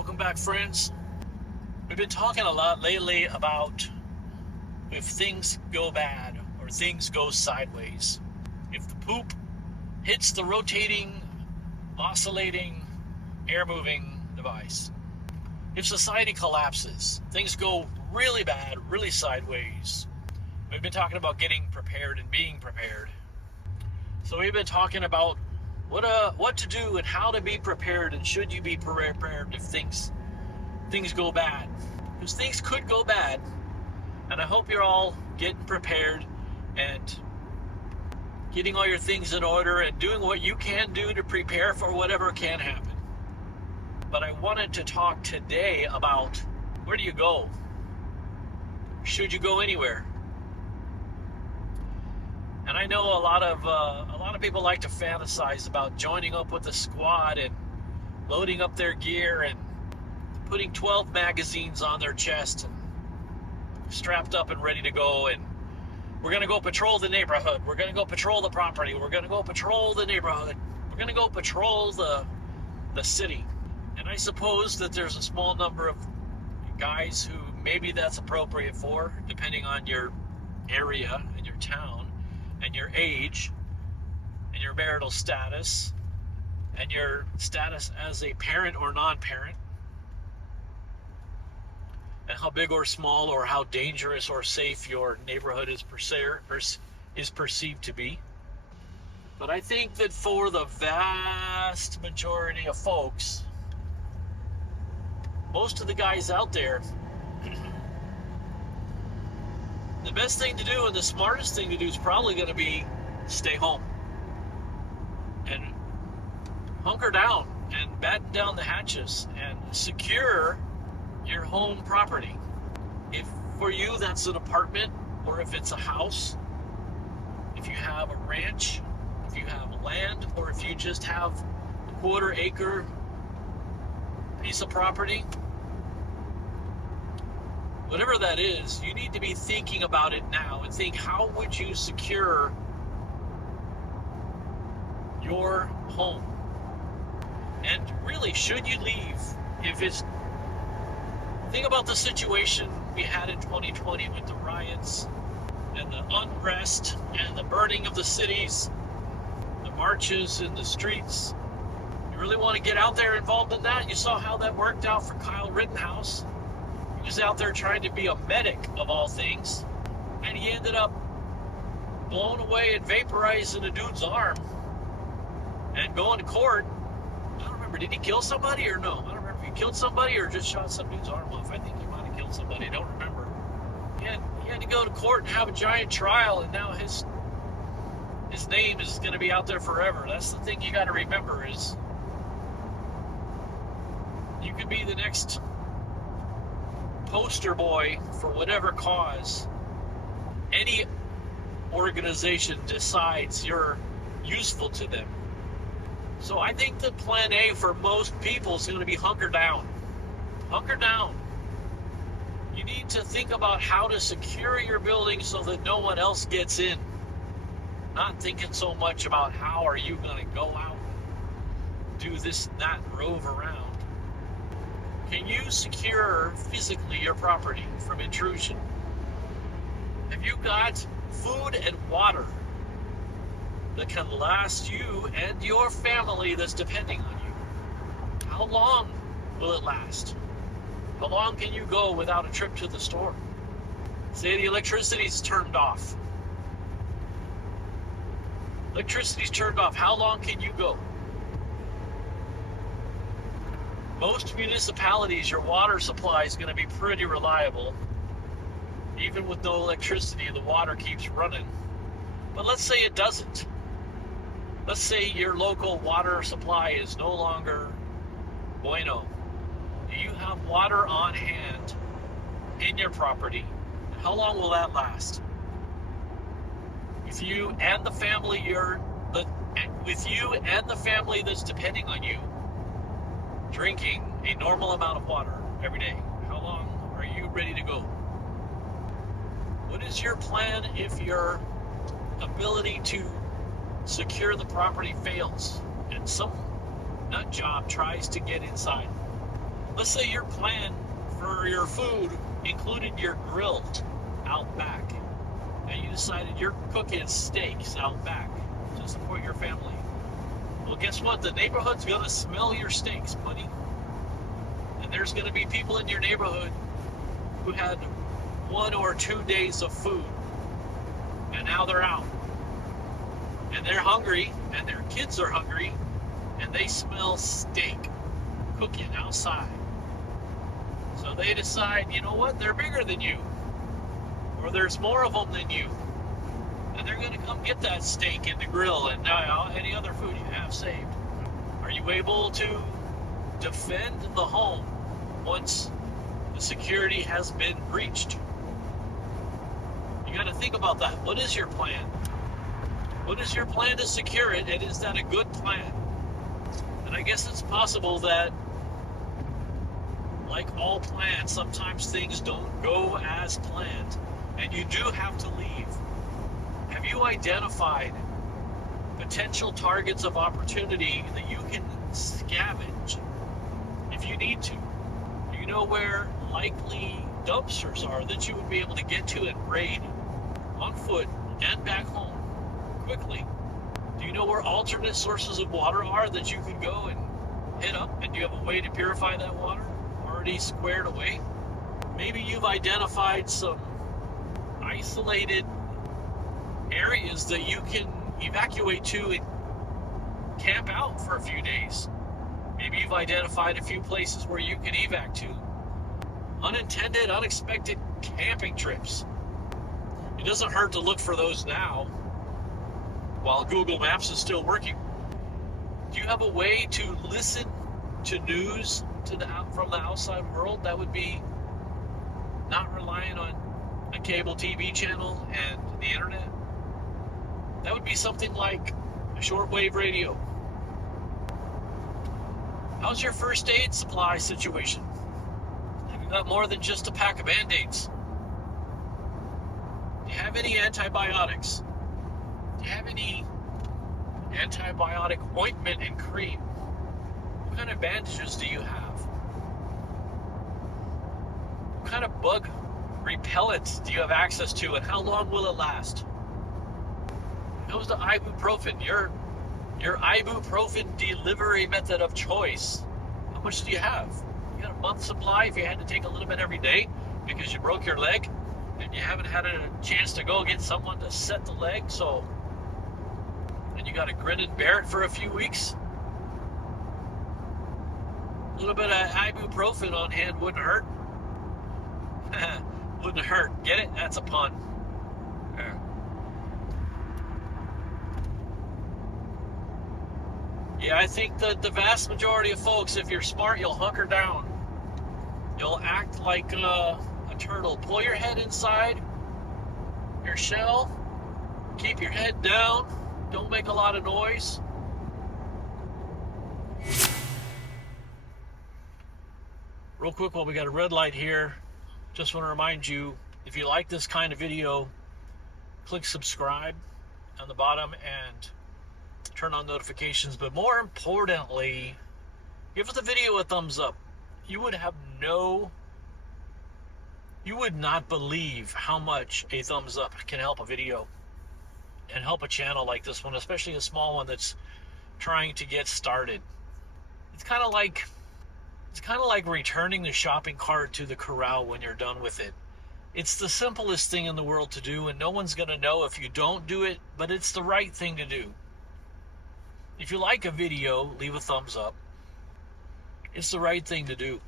Welcome back, friends. We've been talking a lot lately about if things go bad or things go sideways. If the poop hits the rotating, oscillating, air-moving device. If society collapses, things go really bad, really sideways. We've been talking about getting prepared and being prepared. So we've been talking about what to do and how to be prepared, and should you be prepared if things go bad, because things could go bad. And I hope you're all getting prepared and getting all your things in order and doing what you can do to prepare for whatever can happen. But I wanted to talk today about, where do you go? Should you go anywhere? And I know a lot of people like to fantasize about joining up with a squad and loading up their gear and putting 12 magazines on their chest and strapped up and ready to go, and we're going to go patrol the neighborhood, we're going to go patrol the property, we're going to go patrol the neighborhood, we're going to go patrol the city. And I suppose that there's a small number of guys who maybe that's appropriate for, depending on your area and your town and your age and your marital status and your status as a parent or non-parent, and how big or small or how dangerous or safe your neighborhood is perceived to be. But I think that for the vast majority of folks, most of the guys out there, the best thing to do and the smartest thing to do is probably going to be stay home and hunker down and batten down the hatches and secure your home property. If for you that's an apartment, or if it's a house, if you have a ranch, if you have land, or if you just have a quarter-acre piece of property, whatever that is, you need to be thinking about it now and think, how would you secure your home? And really, should you leave? Think about the situation we had in 2020 with the riots and the unrest and the burning of the cities, the marches in the streets. You really want to get out there involved in that? You saw how that worked out for Kyle Rittenhouse. He was out there trying to be a medic, of all things, and he ended up blown away and vaporized in a dude's arm and going to court. I don't remember, did he kill somebody or no? I don't remember if he killed somebody or just shot some dude's arm off. I think he might have killed somebody, I don't remember. He had to go to court and have a giant trial, and now his name is going to be out there forever. That's the thing you got to remember, is you could be the next poster boy for whatever cause any organization decides you're useful to them. So I think the plan A for most people is going to be hunker down. Hunker down. You need to think about how to secure your building so that no one else gets in. Not thinking so much about how are you going to go out, do this and that, and rove around. Can you secure physically your property from intrusion? Have you got food and water that can last you and your family that's depending on you? How long will it last? How long can you go without a trip to the store? Say the electricity's turned off. Electricity's turned off. How long can you go? Most municipalities, your water supply is going to be pretty reliable. Even with no electricity, the water keeps running. But let's say it doesn't. Let's say your local water supply is no longer bueno. Do you have water on hand in your property? How long will that last? If you and the family that's depending on you drinking a normal amount of water every day, how long are you ready to go? What is your plan if your ability to secure the property fails and some nut job tries to get inside? let's say your plan for your food included your grill out back, and you decided you're cooking steaks out back to support your family. Well, guess what? The neighborhood's going to smell your steaks, buddy. And there's going to be people in your neighborhood who had 1 or 2 days of food, and now they're out. And they're hungry, and their kids are hungry, and they smell steak cooking outside. So they decide, you know what, they're bigger than you, or there's more of them than you, and they're going to come get that steak in the grill and any other food you have saved. Are you able to defend the home once the security has been breached? You got to think about that. What is your plan? What is your plan to secure it, and is that a good plan? And I guess it's possible that, like all plans, sometimes things don't go as planned, and you do have to leave. Have you identified potential targets of opportunity that you can scavenge if you need to? Do you know where likely dumpsters are that you would be able to get to and raid on foot and back home quickly? Do you know where alternate sources of water are that you could go and hit up, and do you have a way to purify that water already squared away? Maybe you've identified some isolated areas that you can evacuate to and camp out for a few days. Maybe you've identified a few places where you can evac to. Unintended, unexpected camping trips. It doesn't hurt to look for those now while Google Maps is still working. Do you have a way to listen to news from the outside world that would be not relying on a cable TV channel and the internet? That would be something like a shortwave radio. How's your first aid supply situation? Have you got more than just a pack of Band-Aids? Do you have any antibiotics? Do you have any antibiotic ointment and cream? What kind of bandages do you have? What kind of bug repellent do you have access to, and how long will it last? Goes to ibuprofen, your ibuprofen delivery method of choice. How much do you have? You got a month's supply if you had to take a little bit every day because you broke your leg and you haven't had a chance to go get someone to set the leg, and you got to grin and bear it for a few weeks. A little bit of ibuprofen on hand wouldn't hurt. Wouldn't hurt. Get it? That's a pun. Yeah. Yeah, I think that the vast majority of folks, if you're smart, you'll hunker down. You'll act like a turtle. Pull your head inside your shell. Keep your head down. Don't make a lot of noise. Real quick, while we got a red light here, just want to remind you, if you like this kind of video, click subscribe on the bottom and turn on notifications. But more importantly, give the video a thumbs up. You would not believe how much a thumbs up can help a video and help a channel like this one, especially a small one that's trying to get started. It's kind of like returning the shopping cart to the corral when you're done with it. It's the simplest thing in the world to do, and no one's going to know if you don't do it, but it's the right thing to do. If you like a video, leave a thumbs up. It's the right thing to do.